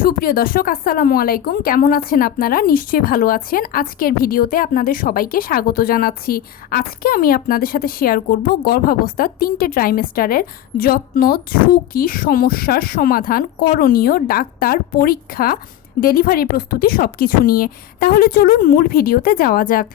সুপ্রিয় দর্শক আসসালামু আলাইকুম, কেমন আছেন আপনারা? নিশ্চয়ই ভালো আছেন। আজকের ভিডিওতে আপনাদের সবাইকে স্বাগত জানাচ্ছি। আজকে আমি আপনাদের সাথে শেয়ার করব গর্ভাবস্থার 3টে ট্রাইমেস্টারের যত্ন, ঝুঁকি, সমস্যার সমাধান, করণীয়, ডাক্তার, পরীক্ষা, ডেলিভারি প্রস্তুতি সব কিছু নিয়ে। তাহলে চলুন মূল ভিডিওতে যাওয়া যাক।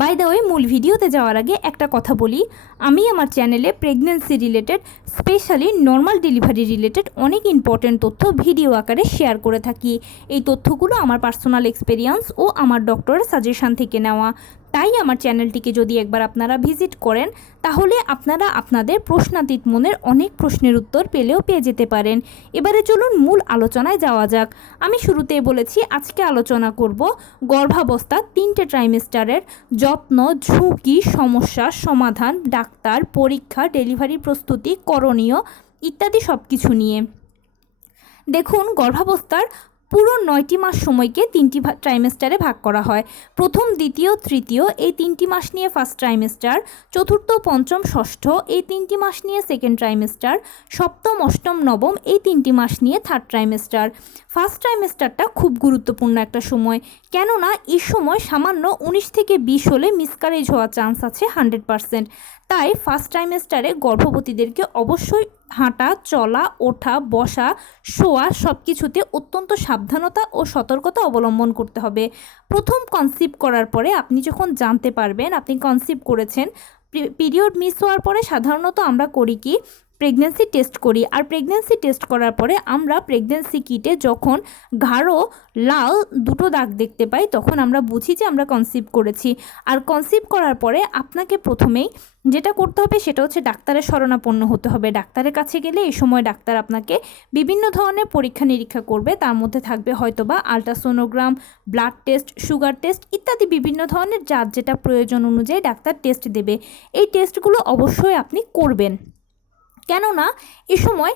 বাই দ্য ওয়ে, মূল ভিডিওতে যাওয়ার আগে একটা কথা বলি, আমি আমার চ্যানেলে pregnancy related, specially normal delivery related অনেক ইম্পর্ট্যান্ট তথ্য ভিডিও আকারে শেয়ার করে থাকি। এই তথ্যগুলো আমার পার্সোনাল এক্সপেরিয়েন্স ও আমার ডক্টরের সাজেশান থেকে নেওয়া। তাই আমার চ্যানেলটিকে যদি একবার আপনারা ভিজিট করেন, তাহলে আপনারা আপনাদের প্রশ্নাতীত মনের অনেক প্রশ্নের উত্তর পেয়ে যেতে পারেন। এবারে চলুন মূল আলোচনায় যাওয়া যাক। আমি শুরুতেই বলেছি আজকে আলোচনা করব গর্ভাবস্থা 3টে ট্রাইমেস্টারের যত্ন, ঝুঁকি, সমস্যা, সমাধান, ডাক্তার, পরীক্ষা, ডেলিভারি প্রস্তুতি, করণীয় ইত্যাদি সব কিছু নিয়ে। দেখুন, গর্ভাবস্থার পুরো 9টি মাস সময়কে 3টি ট্রাইমেস্টারে ভাগ করা হয়। প্রথম, দ্বিতীয়, তৃতীয় এই 3টি মাস নিয়ে ফার্স্ট ট্রাইমেস্টার, চতুর্থ, পঞ্চম, ষষ্ঠ এই 3টি মাস নিয়ে সেকেন্ড ট্রাইমেস্টার, সপ্তম, অষ্টম, নবম এই 3টি মাস নিয়ে থার্ড ট্রাইমেস্টার। ফার্স্ট ট্রাইমেস্টারটা খুব গুরুত্বপূর্ণ একটা সময়, কেননা এই সময় সামান্য 19 থেকে 20 হলে মিসক্যারেজ হওয়ার চান্স আছে 100%। তাই ফার্স্ট ট্রাইমেস্টারে গর্ভবতীদেরকে অবশ্যই হাঁটা, চলা, ওঠা, বসা, শোয়া সব কিছুতে অত্যন্ত সাবধানতা ও সতর্কতা অবলম্বন করতে হবে। প্রথম কনসিভ করার পরে আপনি যখন জানতে পারবেন আপনি কনসিভ করেছেন, পিরিয়ড মিস হওয়ার পরে সাধারণত আমরা করি কি, প্রেগন্যান্সি টেস্ট করি। আর প্রেগন্যান্সি টেস্ট করার পরে আমরা প্রেগন্যান্সি কিটে যখন গাঢ় লাল দুটো দাগ দেখতে পাই, তখন আমরা বুঝি যে আমরা কনসিভ করেছি। আর কনসিভ করার পরে আপনাকে প্রথমেই যেটা করতে হবে সেটা হচ্ছে ডাক্তারের শরণাপন্ন হতে হবে। ডাক্তারের কাছে গেলে এই সময় ডাক্তার আপনাকে বিভিন্ন ধরনের পরীক্ষা নিরীক্ষা করবে। তার মধ্যে থাকবে হয়তোবা ultrasonogram, blood test, sugar test ইত্যাদি বিভিন্ন ধরনের যার যেটা প্রয়োজন অনুযায়ী ডাক্তার টেস্ট দেবে। এই টেস্টগুলো অবশ্যই আপনি করবেন, কেননা এ সময়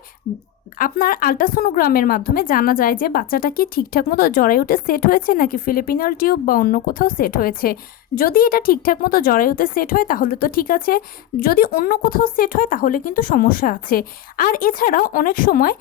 আপনার আলট্রাসোনোগ্রামের মাধ্যমে জানা যায় যে বাচ্চাটা কি ঠিকঠাক মতো জরায়ুতে সেট হয়েছে নাকি ফিলিপিনাল টিউব বা অন্য কোথাও সেট হয়েছে। যদি এটা ঠিকঠাক মতো জরায়ুতে সেট হয় তাহলে তো ঠিক আছে, যদি অন্য কোথাও সেট হয় তাহলে কিন্তু সমস্যা আছে। আর এছাড়াও অনেক সময়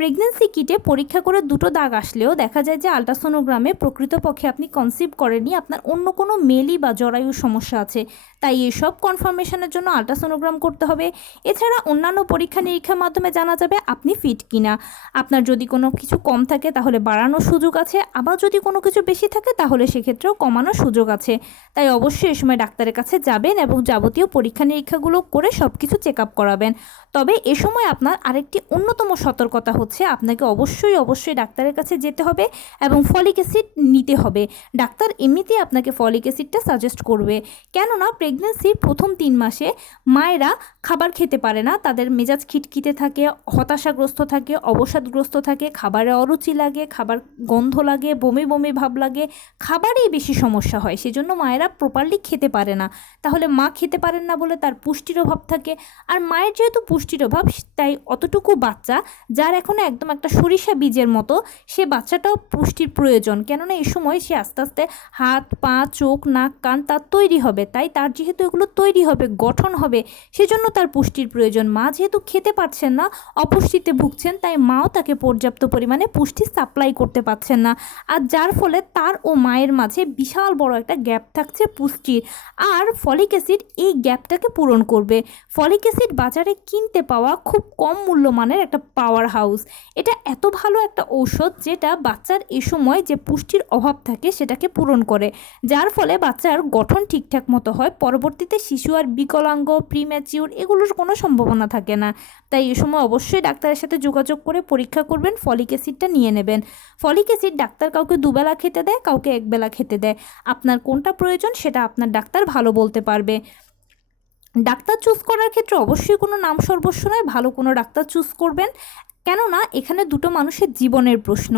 প্রেগন্যান্সি কিটে পরীক্ষা করে দুটো দাগ আসলেও দেখা যায় যে আলট্রাসোনোগ্রামে প্রকৃতপক্ষে আপনি কনসিভ করেননি, আপনার অন্য কোনো মেলি বা জরায়ুর সমস্যা আছে। তাই এইসব কনফার্মেশনের জন্য আলট্রাসোনোগ্রাম করতে হবে। এছাড়া অন্যান্য পরীক্ষা নিরীক্ষার মাধ্যমে জানা যাবে আপনি ফিট কিনা। আপনার যদি কোনো কিছু কম থাকে তাহলে বাড়ানোর সুযোগ আছে, আবার যদি কোনো কিছু বেশি থাকে তাহলে সেক্ষেত্রেও কমানোর সুযোগ আছে। তাই অবশ্যই এ সময় ডাক্তারের কাছে যাবেন এবং যাবতীয় পরীক্ষা নিরীক্ষাগুলো করে সব কিছু চেক আপ করাবেন। তবে এ সময় আপনার আরেকটি অন্যতম সতর্কতা হচ্ছে, আপনাকে অবশ্যই ডাক্তারের কাছে যেতে হবে এবং ফলিক অ্যাসিড নিতে হবে। ডাক্তার এমনিতেই আপনাকে ফলিক অ্যাসিডটা সাজেস্ট করবে, কেননা প্রেগন্যান্সির প্রথম 3 মাসে মায়েরা খাবার খেতে পারে না, তাদের মেজাজ খিটখিটে থাকে, হতাশাগ্রস্ত থাকে, অবসাদগ্রস্ত থাকে, খাবারে অরুচি লাগে, খাবার গন্ধ লাগে, বমি বমি ভাব লাগে, খাবারেই বেশি সমস্যা হয়। সেজন্য মায়েরা প্রপারলি খেতে পারে না। তাহলে মা খেতে পারেন না বলে তার পুষ্টির অভাব থাকে, আর মায়ের যেহেতু পুষ্টির অভাব, তাই অতটুকু বাচ্চা যার এখনও একদম একটা সরিষা বীজের মতো, সে বাচ্চাটাও পুষ্টির প্রয়োজন, কেননা এই সময় সে আস্তে আস্তে হাত, পা, চোখ, নাক, কান তার তৈরি হবে। তাই তার যেহেতু এগুলো তৈরি হবে, গঠন হবে, সেজন্য তার পুষ্টির প্রয়োজন। মা যেহেতু খেতে পারছেন না, অপুষ্টিতে ভুগছেন, তাই মাও তাকে পর্যাপ্ত পরিমাণে পুষ্টি সাপ্লাই করতে পারছেন না। আর যার ফলে তার ও মায়ের মাঝে বিশাল বড় একটা গ্যাপ থাকছে পুষ্টির। আর ফলিক অ্যাসিড এই গ্যাপটাকে পূরণ করবে। ফলিক অ্যাসিড বাজারে কিনতে পাওয়া খুব কম মূল্যমানের একটা পাওয়ার হাউস। এটা এত ভালো একটা ঔষধ যেটা বাচ্চার এ সময় যে পুষ্টির অভাব থাকে সেটাকে পূরণ করে, যার ফলে বাচ্চার গঠন ঠিকঠাক মতো হয়। পরবর্তীতে শিশু আর বিকলাঙ্গ, প্রিম্যাচিউর এগুলোর কোনো সম্ভাবনা থাকে না। তাই এ সময় অবশ্যই ডাক্তারের সাথে যোগাযোগ করে পরীক্ষা করবেন, ফলিক অ্যাসিডটা নিয়ে নেবেন। ফলিক অ্যাসিড ডাক্তার কাউকে দুবেলা খেতে দেয়, কাউকে একবেলা খেতে দেয়। আপনার কোনটা প্রয়োজন সেটা আপনার ডাক্তার ভালো বলতে পারবে। ডাক্তার চুজ করার ক্ষেত্রে অবশ্যই কোনো নাম সর্বস্ব নয়, ভালো কোনো ডাক্তার চুজ করবেন, কেননা এখানে দুটো মানুষের জীবনের প্রশ্ন।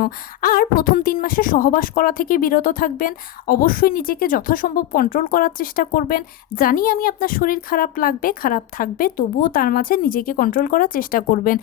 আর প্রথম 3 মাসে সহবাস করা থেকে বিরত থাকবেন। অবশ্যই নিজেকে যথাসম্ভব কন্ট্রোল করার চেষ্টা করবেন। জানি আমি আপনার শরীর খারাপ লাগবে, খারাপ থাকবে, তবুও তার মাঝে নিজেকে কন্ট্রোল করার চেষ্টা করবেন।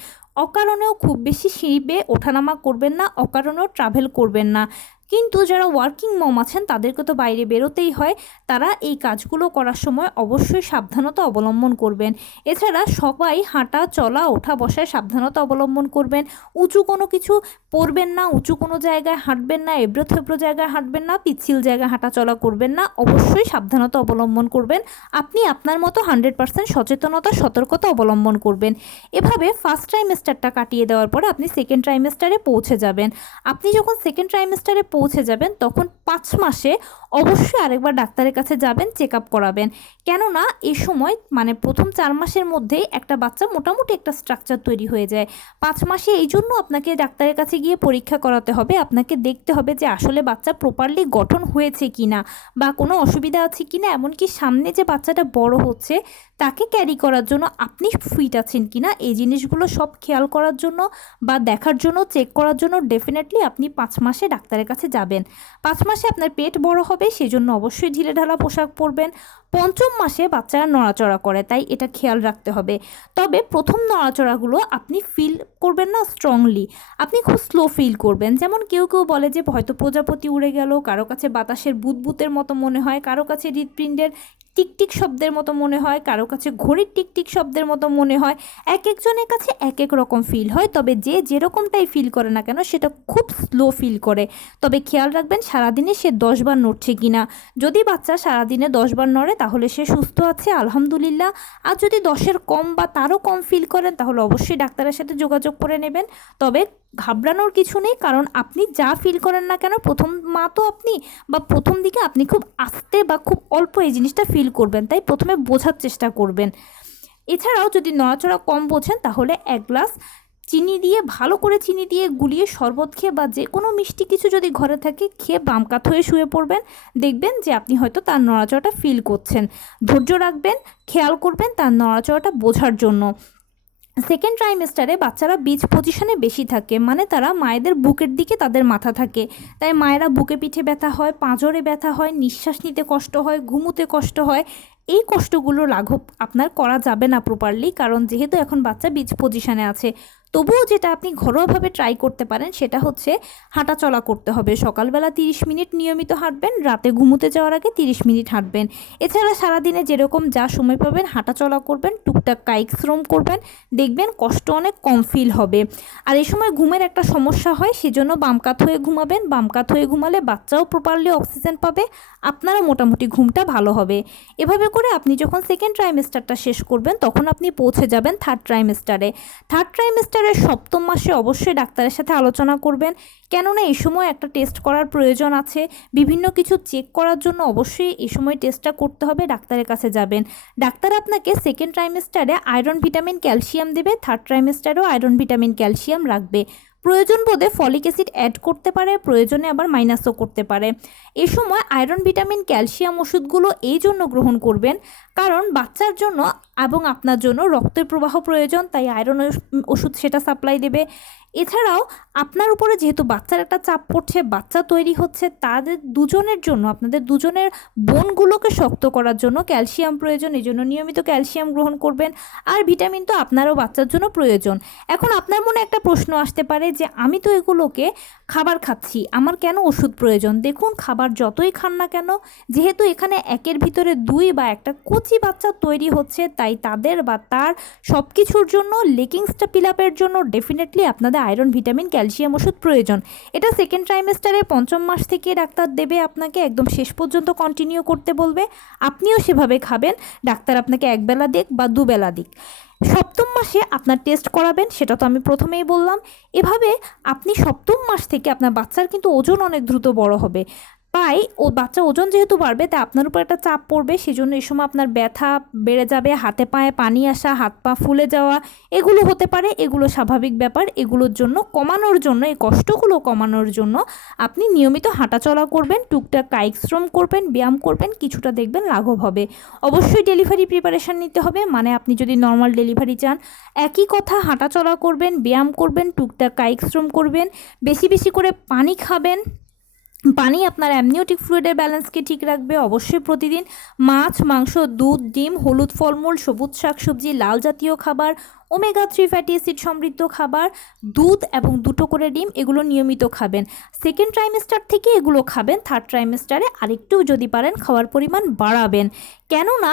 অকারণেও খুব বেশি সিঁড়ি বেয়ে ওঠানামা করবেন না, অকারণেও ট্রাভেল করবেন না। কিন্তু যারা ওয়ার্কিং মম আছেন তাদেরকে তো বাইরে বেরোতেই হয়, তারা এই কাজগুলো করার সময় অবশ্যই সাবধানতা অবলম্বন করবেন। এছাড়া সবাই হাঁটা চলা ওঠা বসায় সাবধানতা অবলম্বন করবেন। উঁচু কোনো কিছু পরবেন না, উঁচু কোনো জায়গায় হাঁটবেন না, এবড়ো থেবড়ো জায়গায় হাঁটবেন না, পিচ্ছিল জায়গায় হাঁটাচলা করবেন না, অবশ্যই সাবধানতা অবলম্বন করবেন। আপনি আপনার মতো 100% সচেতনতা সতর্কতা অবলম্বন করবেন। এভাবে ফার্স্ট ট্রাইমেস্টারটা কাটিয়ে দেওয়ার পরে আপনি সেকেন্ড ট্রাইমেস্টারে পৌঁছে যাবেন। আপনি যখন সেকেন্ড ট্রাইমেস্টারে পৌঁছে যাবেন তখন 5 মাসে অবশ্যই আরেকবার ডাক্তারের কাছে যাবেন, চেক আপ করাবেন। কেননা এই সময় মানে প্রথম 4 মাসের মধ্যেই একটা বাচ্চা মোটামুটি একটা স্ট্রাকচার তৈরি হয়ে যায়। 5 মাসে এই জন্য আপনাকে ডাক্তারের কাছে গিয়ে পরীক্ষা করাতে হবে। আপনাকে দেখতে হবে যে আসলে বাচ্চা প্রপারলি গঠন হয়েছে কিনা বা কোনো অসুবিধা আছে কিনা, এমনকি সামনে যে বাচ্চাটা বড় হচ্ছে তাকে ক্যারি করার জন্য আপনি ফিট আছেন কিনা, এই জিনিসগুলো সব খেয়াল করার জন্য বা দেখার জন্য, চেক করার জন্য ডেফিনেটলি আপনি 5 মাসে ডাক্তারের কাছে যাবেন। 5 মাসে আপনার পেট বড় হবে, সেজন্য অবশ্যই ঢিলেঢালা পোশাক পরবেন। 5ম মাসে বাচ্চারা নড়াচড়া করে, তাই এটা খেয়াল রাখতে হবে। তবে প্রথম নড়াচড়াগুলো আপনি ফিল করবেন না স্ট্রংলি, আপনি খুব স্লো ফিল করবেন। যেমন কেউ কেউ বলে যে হয়তো প্রজাপতি উড়ে গেল, কারো কাছে বাতাসের বুদবুতের মতো মনে হয়, কারো কাছে হৃৎপিণ্ডের টিকটিক শব্দের মতো মনে হয়, কারো কাছে ঘড়ির টিকটিক শব্দের মতো মনে হয়। এক একজনের কাছে এক এক রকম ফিল হয়, তবে যে যেরকমটাই ফিল করে না কেন সেটা খুব স্লো ফিল করে। তবে খেয়াল রাখবেন সারাদিনে সে 10 বার নড়ছে কিনা। যদি বাচ্চা সারাদিনে 10 বার নড়ে তাহলে সে সুস্থ আছে, আলহামদুলিল্লাহ। আর যদি 10-এর কম বা তারও কম ফিল করেন তাহলে অবশ্যই ডাক্তারের সাথে যোগাযোগ করে নেবেন। তবে ঘাবড়ানোর কিছু নেই, কারণ আপনি যা ফিল করেন না কেন প্রথম মা তো আপনি, বা প্রথম দিকে আপনি খুব আস্তে বা খুব অল্প এই জিনিসটা ফিল করবেন, তাই প্রথমে বোঝার চেষ্টা করবেন। এছাড়াও যদি নড়াচড়া কম বোঝেন তাহলে 1 গ্লাস চিনি দিয়ে, ভালো করে চিনি দিয়ে গুলিয়ে শরবত খেয়ে বা যে কোনো মিষ্টি কিছু যদি ঘরে থাকে খেয়ে বাম কাত হয়ে শুয়ে পড়বেন। দেখবেন যে আপনি হয়তো তার নড়াচড়াটা ফিল করছেন। ধৈর্য রাখবেন, খেয়াল করবেন তার নড়াচড়াটা বোঝার জন্য। সেকেন্ড ট্রাইমেস্টারে বাচ্চারা বীজ পজিশনে বেশি থাকে, মানে তারা মায়েদের বুকের দিকে তাদের মাথা থাকে, তাই মায়েরা বুকে পিঠে ব্যথা হয়, পাঁজরে ব্যথা হয়, নিঃশ্বাস নিতে কষ্ট হয়, ঘুমোতে কষ্ট হয়। এই কষ্টগুলো লাঘব আপনার করা যাবে না প্রপারলি, কারণ যেহেতু এখন বাচ্চা বীজ পজিশনে আছে। তবুও যেটা আপনি ঘরোয়াভাবে ট্রাই করতে পারেন সেটা হচ্ছে হাঁটা চলা করতে হবে। সকালবেলা 30 মিনিট নিয়মিত হাঁটবেন, রাতে ঘুমোতে যাওয়ার আগে 30 মিনিট হাঁটবেন। এছাড়া সারাদিনে যেরকম যা সময় পাবেন হাঁটা চলা করবেন, টুকটাক কায়িক শ্রম করবেন, দেখবেন কষ্ট অনেক কম ফিল হবে। আর এই সময় ঘুমের একটা সমস্যা হয়, সেজন্য বাম কাত হয়ে ঘুমাবেন। বাম কাত হয়ে ঘুমালে বাচ্চাও প্রপারলি অক্সিজেন পাবে, আপনারও মোটামুটি ঘুমটা ভালো হবে। এভাবে করে আপনি যখন সেকেন্ড ট্রাইমেস্টারটা শেষ করবেন তখন আপনি পৌঁছে যাবেন থার্ড ট্রাইমেস্টারে। থার্ড ট্রাইমেস্টারের 7ম মাসে অবশ্যই ডাক্তারের সাথে আলোচনা করবেন, কেননা এই সময় একটা টেস্ট করার প্রয়োজন আছে। বিভিন্ন কিছু চেক করার জন্য অবশ্যই এই সময় টেস্টটা করতে হবে, ডাক্তারের কাছে যাবেন। ডাক্তার আপনাকে সেকেন্ড ট্রাইমেস্টারে আয়রন ভিটামিন ক্যালসিয়াম দেবে, থার্ড ট্রাইমেস্টারেও আয়রন ভিটামিন ক্যালসিয়াম রাখবে। প্রয়োজন বোধে ফলিক অ্যাসিড অ্যাড করতে পারে, প্রয়োজনে আবার মাইনাসও করতে পারে। এই সময় আয়রন ভিটামিন ক্যালসিয়াম ওষুধগুলো এই জন্য গ্রহণ করবেন কারণ বাচ্চার জন্য এবং আপনার জন্য রক্তের প্রবাহ প্রয়োজন, তাই আয়রন ওষুধ সেটা সাপ্লাই দেবে। এছাড়াও আপনার উপরে যেহেতু বাচ্চার একটা চাপ পড়ছে, বাচ্চা তৈরি হচ্ছে, তাদের দুজনের জন্য, আপনাদের দুজনের বোনগুলোকে শক্ত করার জন্য ক্যালসিয়াম প্রয়োজন, এই জন্য নিয়মিত ক্যালসিয়াম গ্রহণ করবেন। আর ভিটামিন তো আপনারও বাচ্চার জন্য প্রয়োজন। এখন আপনার মনে একটা প্রশ্ন আসতে পারে যে আমি তো এগুলোকে খাবার খাচ্ছি, আমার কেন ওষুধ প্রয়োজন? দেখুন, খাবার যতই খান না কেন, যেহেতু এখানে একের ভিতরে 2 বা একটা কচি বাচ্চা তৈরি হচ্ছে, তাই তাদের বা তার সব কিছুর জন্য, লেকিংসটা ফিল আপের জন্য ডেফিনেটলি আপনাদের আয়রন ভিটামিন ক্যালসিয়াম ওষুধ প্রয়োজন। এটা সেকেন্ড ট্রাইমেস্টারে 5ম মাস থেকে ডাক্তার দেবে আপনাকে, একদম শেষ পর্যন্ত কন্টিনিউ করতে বলবে। আপনিও সেভাবে খাবেন, ডাক্তার আপনাকে 1 বেলা দিক বা 2 বেলা দিক। 7ম মাসে আপনার টেস্ট করাবেন, সেটা তো আমি প্রথমেই বললাম। এভাবে আপনি 7ম মাস থেকে আপনার বাচ্চার কিন্তু ওজন অনেক দ্রুত বড় হবে, তাই বাচ্চা ওজন যেহেতু বাড়বে তাই আপনার উপর একটা চাপ পড়বে, সেজন্য এই সময় আপনার ব্যথা বেড়ে যাবে, হাতে পায়ে পানি আসা, হাত পা ফুলে যাওয়া, এগুলো হতে পারে। এগুলো স্বাভাবিক ব্যাপার। এগুলোর জন্য কমানোর জন্য, এই কষ্টগুলো কমানোর জন্য আপনি নিয়মিত হাঁটাচলা করবেন, টুকটাক কায়িক শ্রম করবেন, ব্যায়াম করবেন, কিছুটা দেখবেন লাঘব হবে। অবশ্যই ডেলিভারি প্রিপারেশান নিতে হবে, মানে আপনি যদি নর্মাল ডেলিভারি চান একই কথা, হাঁটাচলা করবেন, ব্যায়াম করবেন, টুকটাক কায়িক শ্রম করবেন, বেশি বেশি করে পানি খাবেন। পানি আপনার অ্যামনিওটিক ফ্লুইডের ব্যালেন্সকে ঠিক রাখবে। অবশ্যই প্রতিদিন মাছ, মাংস, দুধ, ডিম, হলুদ ফলমূল, সবুজ শাকসবজি, লাল জাতীয় খাবার, ওমেগা 3 ফ্যাটি অ্যাসিড সমৃদ্ধ খাবার, দুধ এবং 2টো করে ডিম, এগুলো নিয়মিত খাবেন। সেকেন্ড ট্রাইমেস্টার থেকে এগুলো খাবেন, থার্ড ট্রাইমেস্টারে আরেকটু যদি পারেন খাওয়ার পরিমাণ বাড়াবেন। কেননা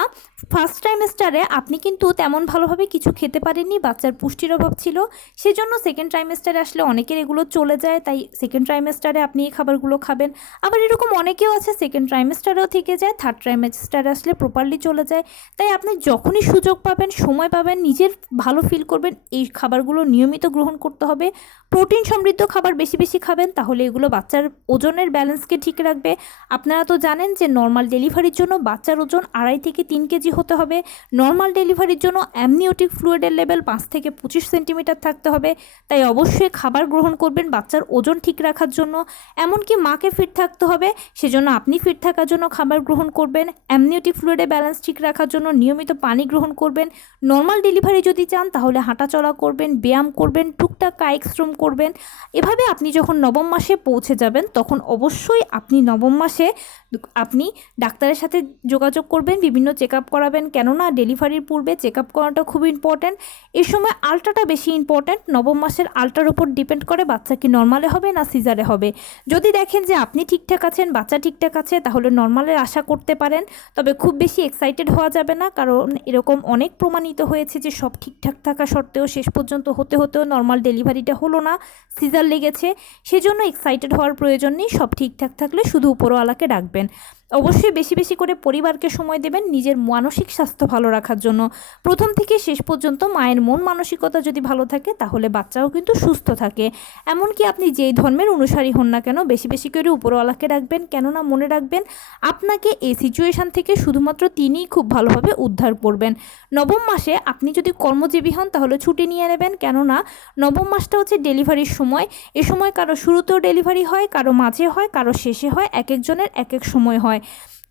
ফার্স্ট ট্রাইমেস্টারে আপনি কিন্তু তেমন ভালোভাবে কিছু খেতে পারেননি, বাচ্চার পুষ্টির অভাব ছিল, সেজন্য সেকেন্ড ট্রাইমেস্টারে আসলে অনেকের এগুলো চলে যায়, তাই সেকেন্ড ট্রাইমেস্টারে আপনি এই খাবারগুলো খাবেন। আবার এরকম অনেকেও আছে সেকেন্ড ট্রাইমেস্টারেও থেকে যায়, থার্ড ট্রাইমেস্টারে আসলে প্রপারলি চলে যায়। তাই আপনি যখনই সুযোগ পাবেন, সময় পাবেন, নিজের ভালো ফিল করবেন, এই খাবারগুলো নিয়মিত গ্রহণ করতে হবে। প্রোটিন সমৃদ্ধ খাবার বেশি বেশি খাবেন, তাহলে এগুলো বাচ্চার ওজনের ব্যালেন্সকে ঠিক রাখবে। আপনারা তো জানেন যে নর্মাল ডেলিভারির জন্য বাচ্চার ওজন 2.5 থেকে 3 কেজি হতে হবে। নর্মাল ডেলিভারির জন্য অ্যামনিওটিক ফ্লুইডের লেভেল 5 থেকে 25 সেন্টিমিটার থাকতে হবে। তাই অবশ্যই খাবার গ্রহণ করবেন বাচ্চার ওজন ঠিক রাখার জন্য। এমনকি মাকে ফিট থাকতে হবে, সেজন্য আপনি ফিট থাকার জন্য খাবার গ্রহণ করবেন। অ্যামনিওটিক ফ্লুইডের ব্যালেন্স ঠিক রাখার জন্য নিয়মিত পানি গ্রহণ করবেন। নর্মাল ডেলিভারি যদি চান তাহলে হাঁটাচলা করবেন, ব্যায়াম করবেন, টুকটাক কায়িক শ্রম করবেন। এভাবে আপনি যখন নবম মাসে পৌঁছে যাবেন তখন অবশ্যই আপনি নবম মাসে আপনি ডাক্তারের সাথে যোগাযোগ করবেন, বিভিন্ন চেক আপ করাবেন, কেননা ডেলিভারির পূর্বে চেক আপ করাটা খুব ইম্পর্ট্যান্ট। এই সময় আলট্রাটা বেশি ইম্পর্ট্যান্ট। নবম মাসের আলট্রার উপর ডিপেন্ড করে বাচ্চা কি নর্মালে হবে না সিজারে হবে। যদি দেখেন যে আপনি ঠিকঠাক আছেন, বাচ্চা ঠিকঠাক আছে, তাহলে নর্মালের আশা করতে পারেন। তবে খুব বেশি এক্সাইটেড হওয়া যাবে না, কারণ এরকম অনেক প্রমাণিত হয়েছে যে সব ঠিকঠাক থাকা সত্ত্বেও শেষ পর্যন্ত হতেও নর্মাল ডেলিভারিটা হলো না, সিজার লেগেছে। সেজন্য এক্সাইটেড হওয়ার প্রয়োজন নেই, সব ঠিকঠাক থাকলে শুধু উপরওয়ালাকে ডাকবেন। অবশ্যই বেশি বেশি করে পরিবারকে সময় দেবেন নিজের মানসিক স্বাস্থ্য ভালো রাখার জন্য। প্রথম থেকে শেষ পর্যন্ত মায়ের মন মানসিকতা যদি ভালো থাকে তাহলে বাচ্চাও কিন্তু সুস্থ থাকে। এমনকি আপনি যেই ধর্মের অনুসারী হন না কেন, বেশি বেশি করে উপরওয়ালাকে ডাকবেন, কেননা মনে রাখবেন আপনাকে এই সিচুয়েশান থেকে শুধুমাত্র তিনিই খুব ভালোভাবে উদ্ধার করবেন। নবম মাসে আপনি যদি কর্মজীবী হন তাহলে ছুটি নিয়ে নেবেন, কেননা নবম মাসটা হচ্ছে ডেলিভারির সময়। এ সময় কারো শুরুতেও ডেলিভারি হয়, কারো মাঝে হয়, কারো শেষে হয়, এক একজনের এক এক সময় হয়।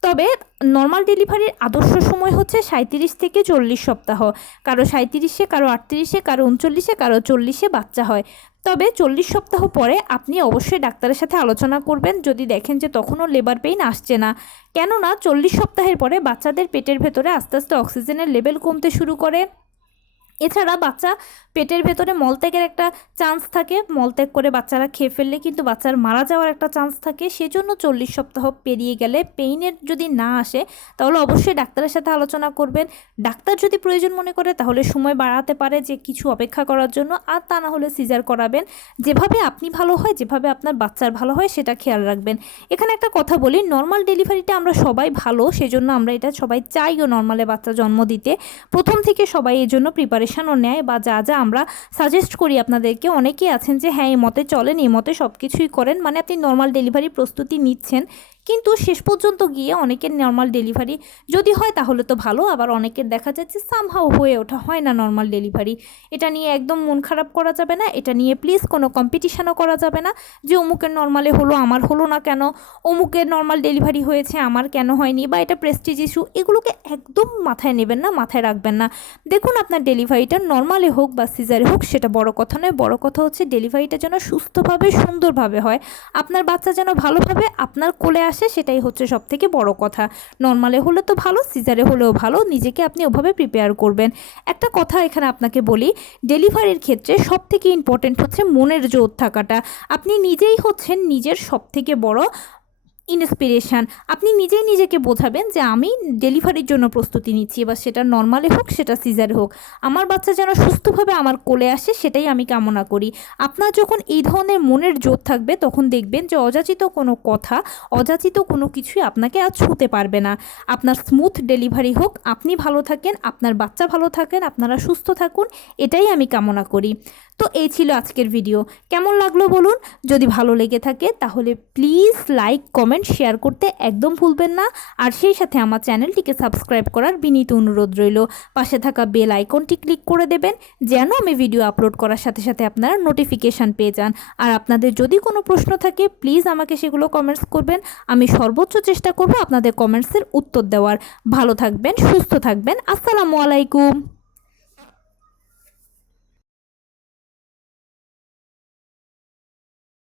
তবে নর্মাল ডেলিভারির আদর্শ সময় হচ্ছে 37 থেকে 40 সপ্তাহ। কারো 37-এ, কারো 38-এ, কারো 39-এ, কারো 40-এ বাচ্চা হয়। তবে 40 সপ্তাহ পরে আপনি অবশ্যই ডাক্তারের সাথে আলোচনা করবেন যদি দেখেন যে তখনও লেবার পেইন আসছে না, কেননা 40 সপ্তাহের পরে বাচ্চাদের পেটের ভেতরে আস্তে আস্তে অক্সিজেনের লেভেল কমতে শুরু করে। এছাড়া বাচ্চা পেটের ভেতরে মলত্যাগের একটা চান্স থাকে, মলত্যাগ করে বাচ্চারা খেয়ে ফেললে কিন্তু বাচ্চার মারা যাওয়ার একটা চান্স থাকে। সেজন্য 40 সপ্তাহ পেরিয়ে গেলে পেইনের যদি না আসে তাহলে অবশ্যই ডাক্তারের সাথে আলোচনা করবেন। ডাক্তার যদি প্রয়োজন মনে করে তাহলে সময় বাড়াতে পারে যে কিছু অপেক্ষা করার জন্য, আর তা না হলে সিজার করাবেন। যেভাবে আপনি ভালো হয়, যেভাবে আপনার বাচ্চার ভালো হয় সেটা খেয়াল রাখবেন। এখানে একটা কথা বলি, নর্মাল ডেলিভারিটা আমরা সবাই ভালো, সেজন্য আমরা এটা সবাই চাইও নর্মালে বাচ্চা জন্ম দিতে। প্রথম থেকে সবাই এর জন্য প্রিপারেশনও নেয়, বা যা যা আমরা সাজেস্ট করি আপনাদেরকে, অনেকেই আছেন যে হ্যাঁ এই মতে চলেন, এই মতে সব কিছুই করেন, মানে আপনি নর্মাল ডেলিভারি প্রস্তুতি নিচ্ছেন। কিন্তু শেষ পর্যন্ত গিয়ে অনেকের নর্মাল ডেলিভারি যদি হয় তাহলে তো ভালো, আবার অনেকের দেখা যাচ্ছে সামহাও হয়ে ওঠা হয় না নর্মাল ডেলিভারি। এটা নিয়ে একদম মন খারাপ করা যাবে না, এটা নিয়ে প্লিজ কোনো কম্পিটিশানও করা যাবে না যে অমুকের নর্মালে হলো আমার হলো না কেন, অমুকের নর্মাল ডেলিভারি হয়েছে আমার কেন হয়নি, বা এটা প্রেস্টিজ ইস্যু, এগুলোকে একদম মাথায় নেবেন না, মাথায় রাখবেন না। দেখুন আপনার ডেলিভারিটা নর্মালে হোক বা সিজারে হোক সেটা বড় কথা নয়, বড় কথা হচ্ছে ডেলিভারিটা যেন সুস্থভাবে সুন্দরভাবে হয়, আপনার বাচ্চা যেন ভালোভাবে আপনার কোলে আসে, সেটাই হচ্ছে সব থেকে বড় কথা। নর্মালে হলে তো ভালো, সিজারে হলেও ভালো, নিজেকে আপনি ওভাবে প্রিপেয়ার করবেন। একটা কথা এখানে আপনাকে বলি, ডেলিভারির ক্ষেত্রে সব থেকে ইম্পর্টেন্ট হচ্ছে মনের জোর থাকাটা। আপনি নিজেই হচ্ছেন নিজের সব থেকে বড় ইন্সপিরেশান। আপনি নিজেই নিজেকে বোঝাবেন যে আমি ডেলিভারির জন্য প্রস্তুতি নিচ্ছি, এবার সেটা নর্মালে হোক সেটা সিজারে হোক, আমার বাচ্চা যেন সুস্থভাবে আমার কোলে আসে সেটাই আমি কামনা করি। আপনার যখন এই ধরনের মনের জোর থাকবে তখন দেখবেন যে অযাচিত কোনো কথা, অযাচিত কোনো কিছুই আপনাকে আর ছুঁতে পারবে না। আপনার স্মুথ ডেলিভারি হোক, আপনি ভালো থাকেন, আপনার বাচ্চা ভালো থাকেন, আপনারা সুস্থ থাকুন, এটাই আমি কামনা করি। তো এই ছিল আজকের ভিডিও, কেমন লাগলো বলুন। যদি ভালো লেগে থাকে তাহলে প্লিজ লাইক, কমেন্ট, শেয়ার করতে একদম ভুলবেন না। আর সেই সাথে আমার চ্যানেলটিকে সাবস্ক্রাইব করার বিনীত অনুরোধ রইল। পাশে থাকা বেল আইকনটি ক্লিক করে দেবেন যেন আমি ভিডিও আপলোড করার সাথে সাথে আপনারা নোটিফিকেশান পেয়ে যান। আর আপনাদের যদি কোনো প্রশ্ন থাকে প্লিজ আমাকে সেগুলো কমেন্টস করবেন, আমি সর্বোচ্চ চেষ্টা করব আপনাদের কমেন্টসের উত্তর দেওয়ার। ভালো থাকবেন, সুস্থ থাকবেন, আসসালামু আলাইকুম।